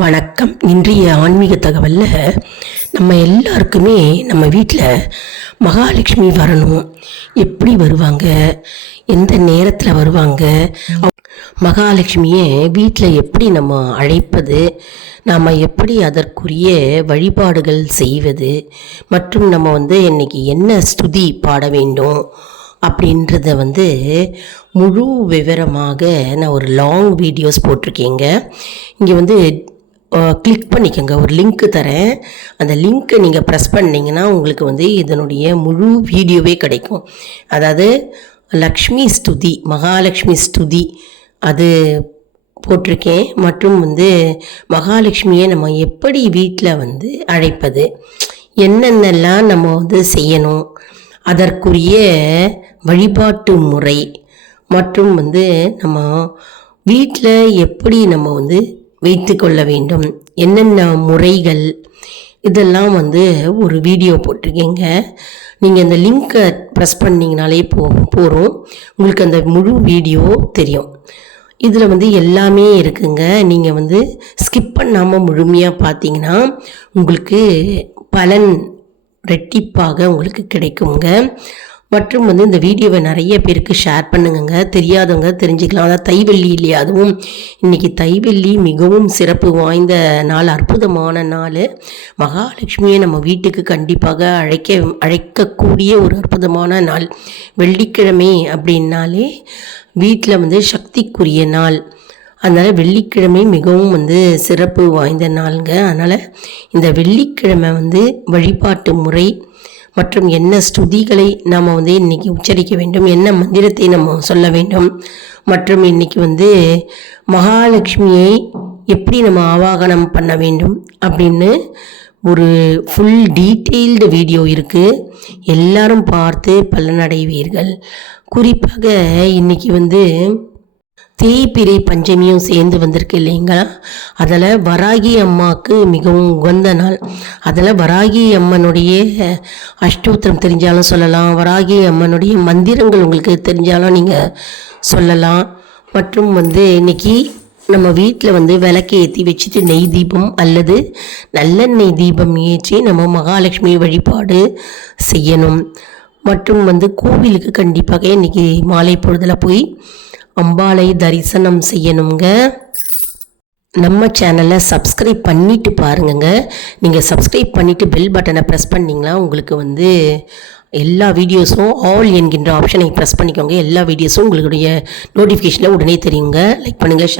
வணக்கம். இன்றைய ஆன்மீக தகவலில் நம்ம எல்லாருக்குமே நம்ம வீட்டில் மகாலட்சுமி வரணும், எப்படி வருவாங்க, எந்த நேரத்தில் வருவாங்க, மகாலட்சுமியை வீட்டில் எப்படி நம்ம அழைப்பது, நாம் எப்படி அதற்குரிய வழிபாடுகள் செய்வது, மற்றும் நம்ம இன்றைக்கி என்ன ஸ்துதி பாட வேண்டும் அப்படின்றத முழு விவரமாக நான் ஒரு லாங் வீடியோஸ் போட்டிருக்கேங்க. இங்கே கிளிக் பண்ணிக்கோங்க, ஒரு லிங்க்கு தரேன். அந்த லிங்க்கை நீங்கள் ப்ரெஸ் பண்ணிங்கன்னா உங்களுக்கு இதனுடைய முழு வீடியோவே கிடைக்கும். அதாவது லக்ஷ்மி ஸ்துதி, மகாலட்சுமி ஸ்துதி அது போட்டிருக்கேன். மற்றும் மகாலட்சுமியை நம்ம எப்படி வீட்டில் அழைப்பது, என்னென்னலாம் நம்ம செய்யணும், அதற்குரிய வழிபாட்டு முறை, மற்றும் நம்ம வீட்டில் எப்படி நம்ம வைத்து கொள்ள வேண்டும், என்னென்ன முறைகள், இதெல்லாம் ஒரு வீடியோ போட்டிருக்கேங்க. நீங்கள் அந்த லிங்க்கை ப்ரெஸ் பண்ணிங்கனாலே போகிறோம், உங்களுக்கு அந்த முழு வீடியோ தெரியும். இதில் எல்லாமே இருக்குங்க. நீங்கள் ஸ்கிப் பண்ணாமல் முழுமையாக பார்த்தீங்கன்னா உங்களுக்கு பலன் ரெட்டிப்பாக உங்களுக்கு கிடைக்குங்க. மற்றும் இந்த வீடியோவை நிறைய பேருக்கு ஷேர் பண்ணுங்க, தெரியாதவங்க தெரிஞ்சுக்கலாம். அதாவது தைவெள்ளி இல்லையா, அதுவும் இன்றைக்கி தைவெள்ளி மிகவும் சிறப்பு வாய்ந்த நாள், அற்புதமான நாள். மகாலட்சுமியை நம்ம வீட்டுக்கு கண்டிப்பாக அழைக்கக்கூடிய ஒரு அற்புதமான நாள். வெள்ளிக்கிழமை அப்படின்னாலே வீட்டில் சக்திக்குரிய நாள். அதனால் வெள்ளிக்கிழமை மிகவும் சிறப்பு வாய்ந்த நாளுங்க. அதனால் இந்த வெள்ளிக்கிழமை வழிபாட்டு முறை மற்றும் என்ன ஸ்துதிகளை நாம் இன்றைக்கி உச்சரிக்க வேண்டும், என்ன மந்திரத்தை நம்ம சொல்ல வேண்டும், மற்றும் இன்றைக்கி மகாலட்சுமியை எப்படி நம்ம ஆவாகனம் பண்ண வேண்டும் அப்படின்னு ஒரு ஃபுல் டீட்டெயில்டு வீடியோ இருக்குது. எல்லாரும் பார்த்து பலனடைவீர்கள். குறிப்பாக இன்றைக்கி தேய்பிறை பஞ்சமியும் சேர்ந்து வந்திருக்கு இல்லைங்களா. அதில் வராகி அம்மாவுக்கு மிகவும் உகந்த நாள். அதில் வராகி அம்மனுடைய அஷ்டோத்திரம் தெரிஞ்சாலும் சொல்லலாம், வராகி அம்மனுடைய மந்திரங்கள் உங்களுக்கு தெரிஞ்சாலும் நீங்கள் சொல்லலாம். மற்றும் இன்றைக்கி நம்ம வீட்டில் விளக்கு ஏற்றி வச்சுட்டு நெய் தீபம் அல்லது நல்லெண்ணெய் தீபம் ஏற்றி நம்ம மகாலட்சுமி வழிபாடு செய்யணும். மற்றும் கோவிலுக்கு கண்டிப்பாக இன்றைக்கி மாலை பொழுதில் போய் அம்பாளை தரிசனம் செய்யணுங்க. நம்ம சேனலை சப்ஸ்கிரைப் பண்ணிவிட்டு பாருங்க. நீங்கள் சப்ஸ்கிரைப் பண்ணிவிட்டு பெல் பட்டனை ப்ரெஸ் பண்ணிங்கன்னா உங்களுக்கு எல்லா வீடியோஸும் ஆல் என்கின்ற ஆப்ஷனை ப்ரெஸ் பண்ணிக்கோங்க. எல்லா வீடியோஸும் உங்களுடைய நோட்டிஃபிகேஷனில் உடனே தெரியுங்க. லைக் பண்ணுங்கள், ஷேர்